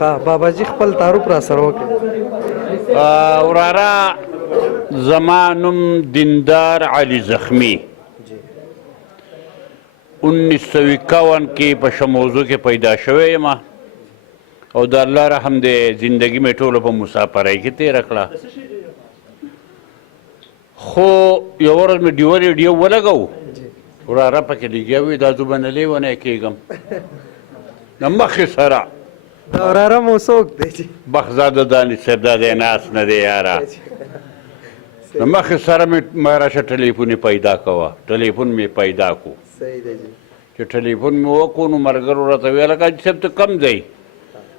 ها بابا جی خپل تعارف را سره وکړئ. وراره زما نوم دیندار علي زخمي 1951 کې په شموزو کې پیدا شوی یم او د الله رحم دی زندګي مې ټوله په مسافرۍ کې تېره کړه خو یو ورځ مې ډیو ریډیو ولګو وراره پکې لګیا وي دا زه به نه لیونی کېږم د مخې سره دا وراره مو څوک دی چې بخزاده دانې صاحب دا دی ناست نه دی یاره د مخې سره مې راشه ټلیفون پیدا کوه ټلیفون مې پیدا کو صحیح دی جی چې ټلیفون مې وکړو نو ملګرو راته ویل حاجي صاحب ته کم دی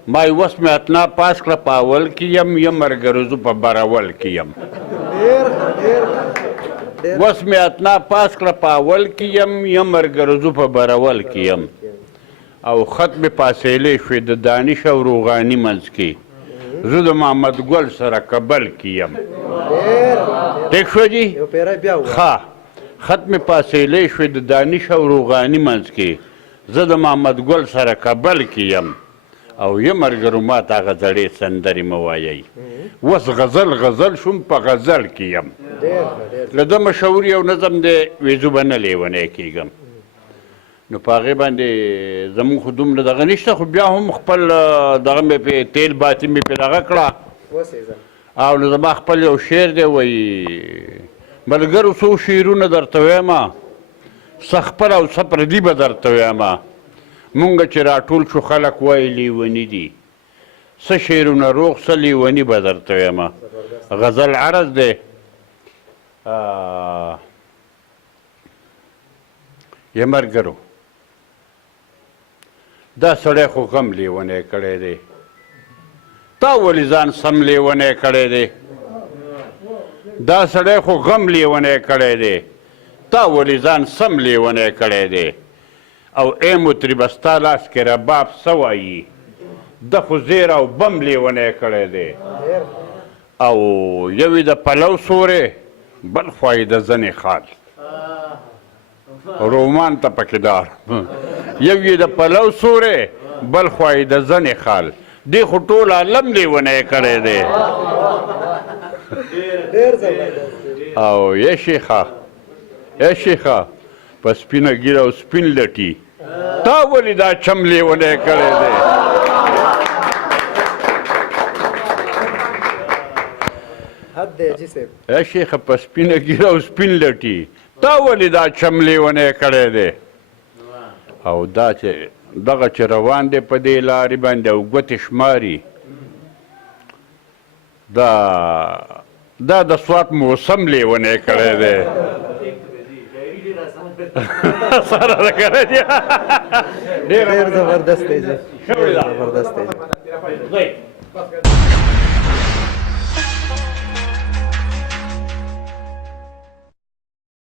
ما یې وس مې اتنا پاس کړه په اول کې یم یم ملګرو زه په برول کې یم وس مې اتنا پاس کړه په اول کې یم یم ملګرو زه په برول کې یم او خط مې پاسېلی شوې د دانش او روغاني منځ کې زه د محمد ګل سره کبل کې یم ټیک شو جي ښه خط مې پاسېلی شوې د دانش او روغاني منځ کې زه د محمد ګل سره کبل کې یم او یم ملګرو ما ته هغه زړې سندرې مه وایئ اوس غزل غزل شوم په غزل کې یم له ده مشهور یو نظم دی وایي زه به نه لیونی کېږم نو په هغې باندې زمونږ خو دومره دغه نشته خو بیا هم خپل دغه مې پې تیل باطي مې پې دغه کړه او نو زما خپل یو شعر دی وایي ملګرو څو شعرونه درته ویمه څه خپل او څه پردي به درته ویمه مونږ چې راټول شو خلک وایي لیوني دي څه شعرونه روغ څه لیوني به درته ویمه غزل عرض دی یا ملګرو دا سړی خو غم لیونی کړی دی تا ولې ځان سم لیونی کړی دی دا سړی خو غم لیونی کړی دی تا ولې ځان سم لیونی کړی دی او ای مطربه ستا لاس کې رباب څه وایي ده خو زیر او بم لیونی کړی دی او یو یې د پلو سورې بل خوا یې د زنې خال رومان ته پکې دار یو یې د پلو سورې بل خوا یې د زنې خال دې خو ټول عالم لیونی کړی دی او یا شیخه یا شیخه په سپینه ګیره او سپین لټي تا ولې دا چم لیونی کړی دی یا شیخه په سپینه ګیره او سپین لټي تا ولې دا چم لیونی کړی دی او دا چې دغه چې روان دی په دې لارې باندې او ګوتې شماري دا د سوات موسم لیونی کړی دی سره ده که نه دی ډېر زبردست دی جی ډېر زبردست دی